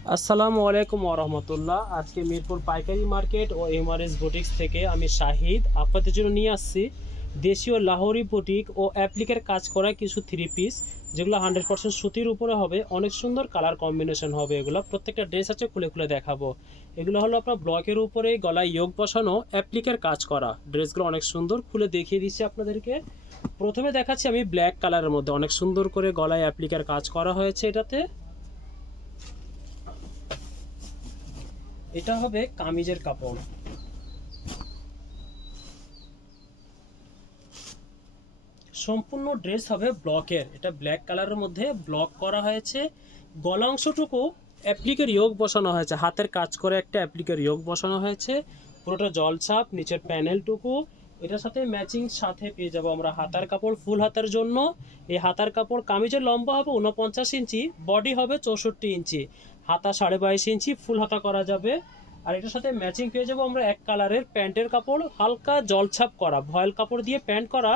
আসসালামু আলাইকুম ওরহমতুল্লাহ। আজকে মিরপুর পাইকারি মার্কেট ও এমআরএস বুটিক্স থেকে আমি শাহিদ আপনাদের জন্য নিয়ে আসছি দেশীয় লাহোরি বুটিক ও অ্যাপ্লিকের কাজ করা কিছু থ্রি পিস, যেগুলো 100% সুতির উপরে হবে। অনেক সুন্দর কালার কম্বিনেশন হবে। এগুলো প্রত্যেকটা ড্রেস আছে, খুলে খুলে দেখাবো। এগুলো হলো আপনার ব্লকের উপরে গলায় যোগ বসানো অ্যাপ্লিকের কাজ করা ড্রেসগুলো। অনেক সুন্দর, খুলে দেখিয়ে দিচ্ছি আপনাদেরকে। প্রথমে দেখাচ্ছি আমি ব্ল্যাক কালারের মধ্যে, অনেক সুন্দর করে গলায় অ্যাপ্লিকের কাজ করা হয়েছে। এটা হবে কামিজের কাপড়। সম্পূর্ণ ড্রেস হবে ব্লকের। এটা ব্ল্যাক কালারের মধ্যে ব্লক করা হয়েছে। গলা অংশটুকু অ্যাপ্লিকের যোগ বসানো হয়েছে, হাতের কাজ করে একটা অ্যাপ্লিকের যোগ বসানো হয়েছে। পুরোটা জলছাপ, নিচের প্যানেলটুকু। এটার সাথে ম্যাচিং সাথে পেয়ে যাবো আমরা হাতার কাপড়, ফুল হাতার জন্য। এই হাতার কাপড় কামিজের লম্বা হবে 49 ইঞ্চি, বডি হবে 64 ইঞ্চি, হাতা 22.5 ইঞ্চি, ফুল হাতা করা যাবে। আর এটার সাথে ম্যাচিং পেয়ে যাবো আমরা এক কালারের প্যান্টের কাপড়, হালকা জলছাপ করা ভয়েল কাপড় দিয়ে প্যান্ট করা।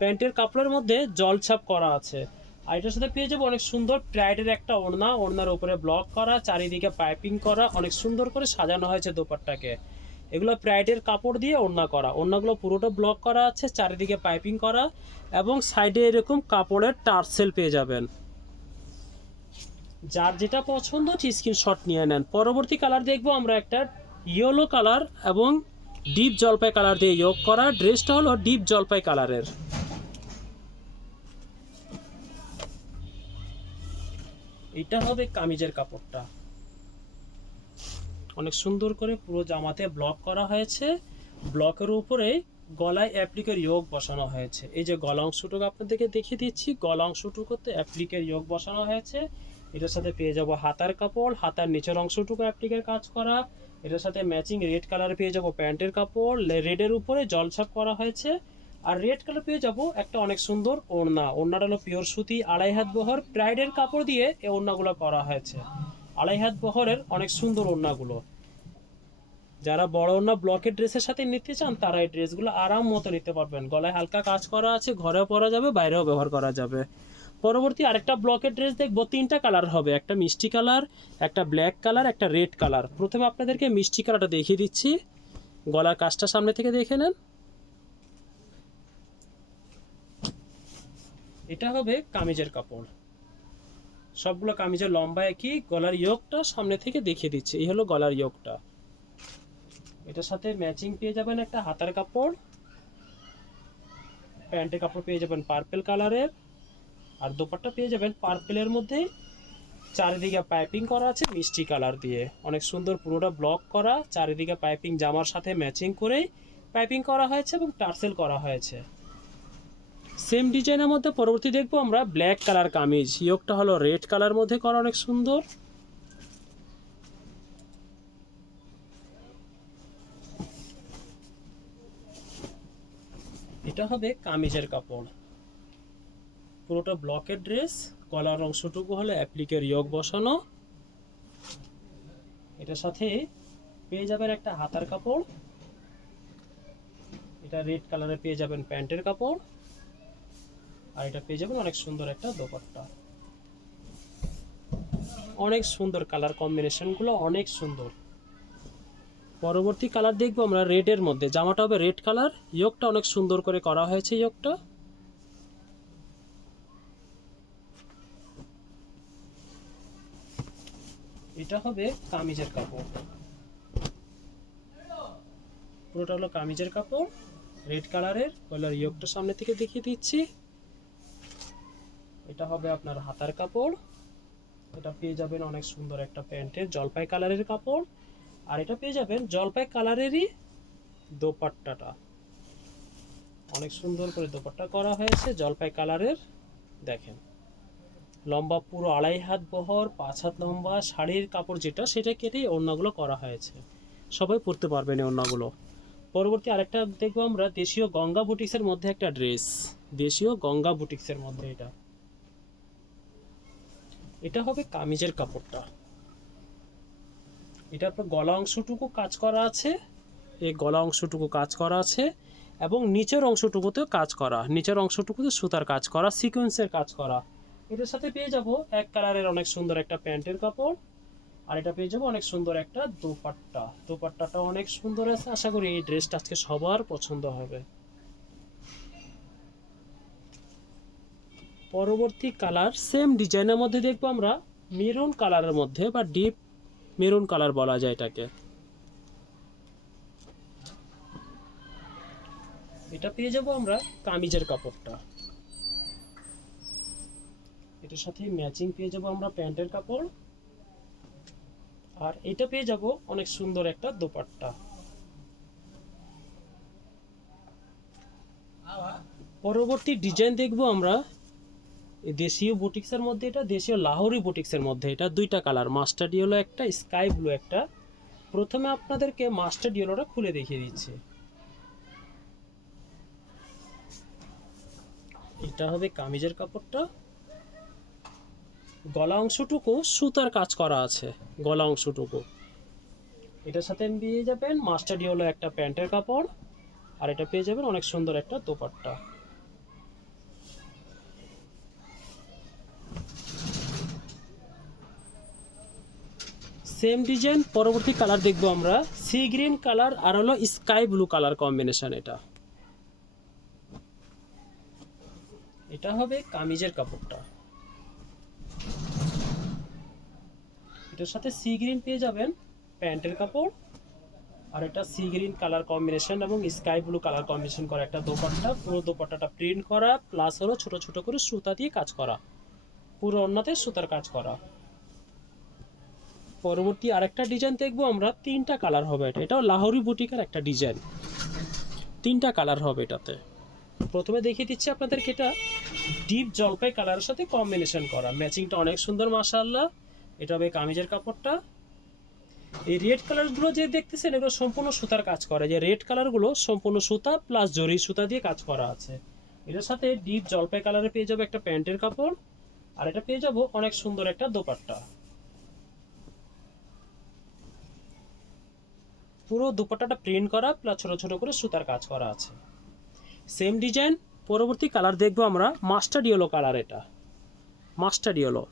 প্যান্টের কাপড়ের মধ্যে জলছাপ করা আছে। আর এটার সাথে পেয়ে যাবো অনেক সুন্দর প্রাইডের একটা ওড়না, ওড়নার উপরে ব্লক করা, চারিদিকে পাইপিং করা, অনেক সুন্দর করে সাজানো হয়েছে দোপাট্টাকে। এগুলো প্রাইডের কাপড় দিয়ে ওড়না করা, ওড়নাগুলো পুরোটা ব্লক করা আছে, চারিদিকে পাইপিং করা, এবং সাইডে এরকম কাপড়ের টার্সেল পেয়ে যাবেন। যার যেটা পছন্দ স্ক্রিনশট নিয়ে নেন। পরবর্তী কালার দেখবো আমরা একটা ইয়েলো কালার এবং ডিপ জলপাই কালার দিয়ে যোগ করা। ড্রেসটা হলো ডিপ জলপাই কালারের। এটা হবে কামিজের কাপড়টা। অনেক সুন্দর করে পুরো জামাতে ব্লক করা হয়েছে। ব্লকের উপরে গলায় অ্যাপ্লিকের যোগ বসানো হয়েছে। এই যে গলা অংশটুকু আপনাদেরকে দেখিয়ে দিচ্ছি, গলা অংশটুকুতে অ্যাপ্লিকের যোগ বসানো হয়েছে। এটার সাথে পেয়ে যাব হাতার কাপড়, হাতার নিচের অংশটুকু অ্যাপ্লিকের কাজ করা। এটার সাথে ম্যাচিং রেড কালার পেয়ে যাব প্যান্টের কাপড়, রেডের উপরে জলছাপ করা হয়েছে। আর রেড কালার পেয়ে যাব একটা অনেক সুন্দর ওড়না। ওড়নাটা হলো পিওর সুতি, 2.5 হাত বহর প্রাইডের কাপড় দিয়ে এই ওড়নাগুলো করা হয়েছে। 2.5 হাত বহরের অনেক সুন্দর ওড়নাগুলো। যারা বড় ওড়না ব্লকের ড্রেসের সাথে নিতে চান তারা এই ড্রেসগুলো আরাম মতো নিতে পারবেন। গলায় হালকা কাজ করা আছে, ঘরেও পরা যাবে, বাইরেও ব্যবহার করা যাবে। পরবর্তী আরেকটা ব্লকের ড্রেস দেখবো, 3টা কালার হবে, একটা মিষ্টি কালার, একটা ব্ল্যাক কালার, একটা রেড কালার। প্রথমে আপনাদেরকে মিষ্টি কালারটা দেখিয়ে দিচ্ছি। গলার কাজটা সামনে থেকে দেখে নেন। এটা হবে কামিজের কাপড়। সবগুলো কামিজের লম্বা একই, গলার ইয়োগটা সামনে থেকে দেখিয়ে দিচ্ছে। এই হলো গলার ইয়োগটা। এটার সাথে ম্যাচিং পেয়ে যাবেন একটা হাতার কাপড়, প্যান্টের কাপড় পেয়ে যাবেন পার্পেল কালারের, আর দোপাট্টা পেয়ে যাবেন পার্পেলের মধ্যে। চারিদিকে পাইপিং করা আছে মিষ্টি কালার দিয়ে, অনেক সুন্দর পুরোটা ব্লক করা। চারিদিকে পাইপিং জামার সাথে ম্যাচিং করেই পাইপিং করা হয়েছে এবং টার্সেল করা হয়েছে। সেম ডিজাইনের মধ্যে পরবর্তী দেখবো আমরা ব্ল্যাক কালার কামিজ। ইয়োগটা হলো রেড কালার মধ্যে করা, অনেক সুন্দর। এটা হবে কামিজের কাপড়, পুরোটা ব্লকের ড্রেস। গলার অংশটুকু হলো অ্যাপ্লিকের ইয়োগ বসানো। এটার সাথে পেয়ে যাবেন একটা হাতার কাপড়, এটা রেড কালারে পেয়ে যাবেন প্যান্টের কাপড়, আর এটা পেয়ে যাবেন অনেক সুন্দর একটা দোপাট্টা। অনেক সুন্দর কালার কম্বিনেশনগুলো, অনেক সুন্দর। পরবর্তী কালার দেখবো আমরা রেডের মধ্যে। জামাটা হবে রেড কালার, ইয়োগটা অনেক সুন্দর করে করা হয়েছে। ইয়োগটা এটা হবে কামিজের কাপড়, পুরোটা হলো কামিজের কাপড় রেড কালারের। গলার ইয়োগটা সামনে থেকে দেখিয়ে দিচ্ছি। এটা হবে আপনার হাতার কাপড়, এটা পেয়ে যাবেন অনেক সুন্দর একটা প্যান্টের জলপাই কালারের কাপড়। আর এটা পেয়ে যাবেন জলপাই কালারেরই দোপাট্টাটা। অনেক সুন্দর করে দোপাট্টা করা হয়েছে জলপাই কালারের। দেখেন লম্বা পুরো 2.5 হাত বহর, 5 হাত লম্বা। শাড়ির কাপড় যেটা সেটা কেটেই ওড়নাগুলো করা হয়েছে, সবাই পরতে পারবেন এই ওড়নাগুলো। পরবর্তী আরেকটা দেখবো আমরা দেশীয় গঙ্গা বুটিক্সের মধ্যে একটা ড্রেস। দেশীয় গঙ্গা বুটিক্সের মধ্যে এটা। এটা হবে কামিজের কাপড়টা। এটার পর গলা অংশটুকু কাজ করা আছে, এই গলা অংশটুকু কাজ করা আছে, এবং নিচের অংশটুকুতেও কাজ করা। নিচের অংশটুকুতে সুতার কাজ করা, সিকোয়েন্সের কাজ করা। এটার সাথে পেয়ে যাব এক কালারের অনেক সুন্দর একটা প্যান্টের কাপড়, আর এটা পেয়ে যাবো অনেক সুন্দর একটা দোপাট্টা। দোপাট্টাটা অনেক সুন্দর আছে, আশা করি এই ড্রেসটা আজকে সবার পছন্দ হবে। পরবর্তী কালার সেম ডিজাইনের মধ্যে দেখবো আমরা মেরুন কালারের মধ্যে, বা ডিপ মেরুন কালার বলা যায় এটাকে। এটা পেয়ে যাবো আমরা কামিজের কাপড়টা, এটার সাথে ম্যাচিং পেয়ে যাবো আমরা প্যান্টের কাপড়, আর এটা পেয়ে যাব অনেক সুন্দর একটা দোপাট্টা। পরবর্তী ডিজাইন দেখবো আমরা দেশীয় বুটিক্সের মধ্যে, এটা দেশীয় লাহোরি বুটিক্সের মধ্যে। এটা দুইটা কালার, মাস্টার্ড ইয়েলো একটা, স্কাই ব্লু একটা। প্রথমে আপনাদেরকে মাস্টার্ড ইয়েলোটা খুলে দেখিয়ে দিচ্ছি। এটা হবে কামিজের কাপড়টা, গলা অংশটুকু সুতার কাজ করা আছে, গলা অংশটুকু। এটার সাথে পেয়ে যাবেন মাস্টার্ড ইয়েলো একটা প্যান্টের কাপড়, আর এটা পেয়ে যাবেন অনেক সুন্দর একটা দোপাট্টা। সেম ডিজাইন পরবর্তী কালার দেখবো আমরা সি গ্রিন কালার আর হলো স্কাই ব্লু কালার কম্বিনেশন। এটা হবে কামিজের কাপড়টা, এটার সাথে সি গ্রিন পেয়ে যাবেন প্যান্টের কাপড়, আর এটা সি গ্রিন কালার কম্বিনেশন এবং স্কাই ব্লু কালার কম্বিনেশন করা একটা দোপাট্টা। পুরো দোপাট্টাটা প্রিন্ট করা, প্লাস হলো ছোট ছোট করে সুতা দিয়ে কাজ করা, পুরো ওড়নাতে সুতার কাজ করা। পরবর্তী আরেকটা ডিজাইন দেখবো আমরা, তিনটা কালার হবে এটা, এটাও লাহোরি বুটিকের একটা ডিজাইন, তিনটা কালার হবে এটাতে। প্রথমে দেখিয়ে দিচ্ছি আপনাদেরকে, এটা ডিপ জলপাই কালারের সাথে কম্বিনেশন করা, ম্যাচিংটা অনেক সুন্দর মাশাআল্লাহ। এটা হবে কামিজের কাপড়টা। এই রেড কালারগুলো যে দেখতেছেন এগুলো সম্পূর্ণ সুতার কাজ করা, যে রেড কালারগুলো সম্পূর্ণ সুতা প্লাস জরি সুতা দিয়ে কাজ করা আছে। এটার সাথে ডিপ জলপাই কালারে পেয়ে যাবো একটা প্যান্টের কাপড়, আর এটা পেয়ে যাবো অনেক সুন্দর একটা দোপাট্টা। পুরো দোপাট্টাটা প্রিন্ট করা প্লাস ছোট ছোট করে সুতার কাজ করা আছে। সেম ডিজাইন পরবর্তী কালার দেখবো আমরা মাস্টার্ড ইয়েলো কালার, এটা মাস্টার্ড ইয়েলো।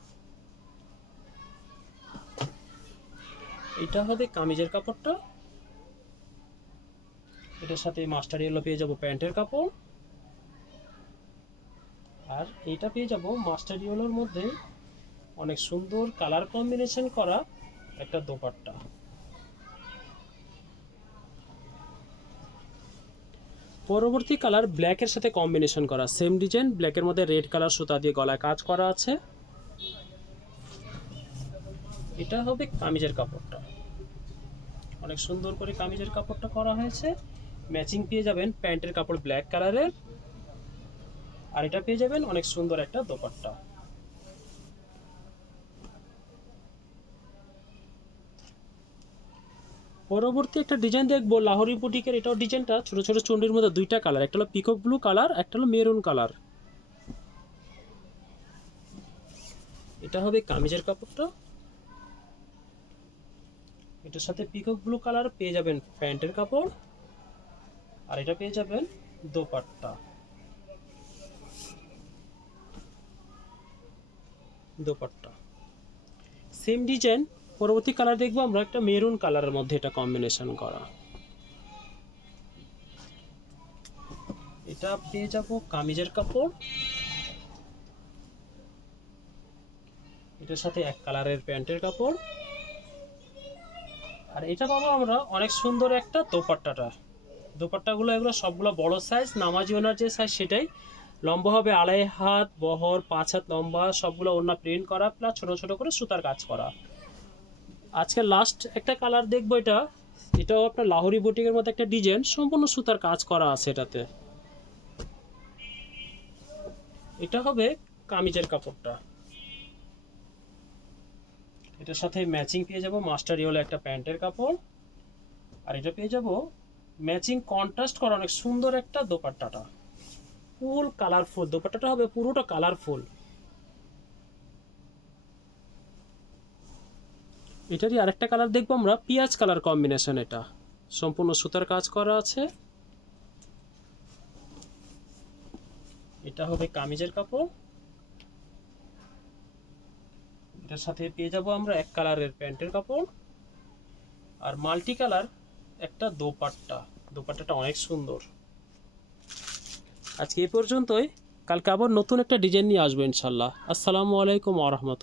এটা হবে কামিজের কাপড়টা, এটার সাথে মাস্টার্ড ইয়েলো পেয়ে যাবো প্যান্টের কাপড়, আর এটা পেয়ে যাবো মাস্টার্ড ইয়েলোর মধ্যে অনেক সুন্দর কালার কম্বিনেশন করা একটা দোপাট্টা। পরবর্তী কালার ব্ল্যাকের সাথে কম্বিনেশন করা, সেম ডিজাইন, ব্ল্যাকের মধ্যে রেড কালার সুতা দিয়ে গলায় কাজ করা আছে। এটা হবে কামিজের কাপড়টা, অনেক সুন্দর করে কামিজের কাপড়টা করা হয়েছে। ম্যাচিং পেয়ে যাবেন প্যান্টের কাপড় ব্ল্যাক কালারের, আর এটা পেয়ে যাবেন অনেক সুন্দর একটা দোপাট্টা। পরবর্তী একটা ডিজাইন দেখবো লাহোরি বুটিকের, এটাও ডিজাইনটা ছোট ছোট চুন্ডির মধ্যে দুইটা কালার, একটা হলো পিকক ব্লু কালার, একটা হলো মেরুন কালার। এটা হবে কামিজের কাপড়টা, এটার সাথে পিকক ব্লু কালার পেয়ে যাবেন প্যান্টের কাপড়, আর এটা পেয়ে যাবেন দোপাট্টা। দোপাট্টা সেম ডিজাইন পরবর্তী কালার দেখবো আমরা একটা মেরুন কালারের মধ্যে এটা কম্বিনেশন করা। এটা পেয়ে যাব কামিজের কাপড়, এটার সাথে এক কালারের প্যান্টের কাপড়, আর এটা পাবো আমরা অনেক সুন্দর একটা দোপাট্টাটা। দোপাট্টাগুলো এগুলো সবগুলো বড় সাইজ, নামাজি ওনার যে সাইজ সেটাই, লম্বা হবে 2.5 হাত, বহর 5 হাত লম্বা, সবগুলো ওড়না প্রিন্ট করা প্লাস ছোট ছোট করে সুতার কাজ করা। আজকে লাস্ট একটা কালার দেখবো, এটাও আপনার লাহোরি বুটিকের মতো একটা ডিজাইন, সম্পূর্ণ সুতার কাজ করা আছে এটাতে। এটা হবে কামিজের কাপড়টা, এটার সাথে ম্যাচিং পেয়ে যাব মাস্টার ইয়েলো একটা প্যান্টের কাপড়, আর এটা পেয়ে যাব ম্যাচিং কন্ট্রাস্ট করা অনেক সুন্দর একটা দোপাট্টাটা, ফুল কালারফুল দোপাট্টাটা হবে পুরোটা কালারফুল। এটারই আরেকটা কালার দেখবো আমরা পিঁয়াজ কালার কম্বিনেশন, এটা সম্পূর্ণ সুতার কাজ করা আছে। এটা হবে কামিজের কাপড়, এটার সাথে পেয়ে যাব আমরা এক কালারের প্যান্টের কাপড় আর মাল্টি কালার একটা দোপাট্টাটা অনেক সুন্দর। আজকে এই পর্যন্তই, কালকে আবার নতুন একটা ডিজাইন নিয়ে আসবো ইনশাল্লাহ। আসসালামু আলাইকুম ওয়া রাহমাতুল্লাহ।